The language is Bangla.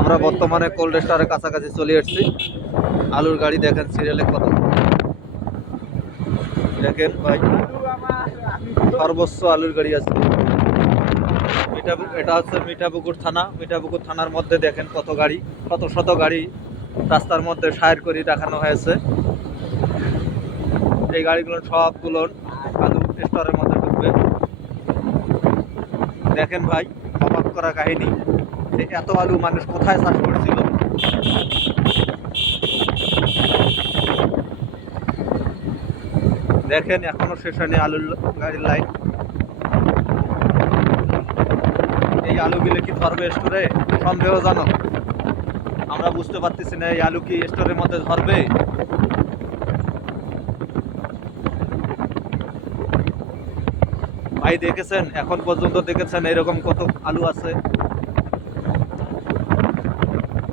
আমরা বর্তমানে কোল্ড স্টোরের কাছাকাছি চলে এসেছি। আলুর গাড়ি দেখেন সিরিয়ালে কত, দেখেন ভাই সর্বোচ্চ আলুর গাড়ি আছে। এটা হচ্ছে মিঠাপুকুর থানা। মিঠাপুকুর থানার মধ্যে দেখেন কত গাড়ি, শত শত গাড়ি রাস্তার মধ্যে সাইড করে দেখানো হয়েছে। এই গাড়িগুলো সবগুলো আলু স্টোরের মধ্যে ঢুকবে। দেখেন ভাই অবাক করা কাহিনী যে এত আলু মানুষ কোথায় চাষ করছিল। দেখেন এখনো শেষ হয়নি আলুর গাড়ির লাইন। এই আলুগুলো কি ধরবে স্টোরে? সন্দেহজনক, আমরা বুঝতে পারতেছি না এই আলু কি স্টোরের মধ্যে ধরবে। ভাই দেখেছেন, এখন পর্যন্ত দেখেছেন এরকম কত আলু আছে।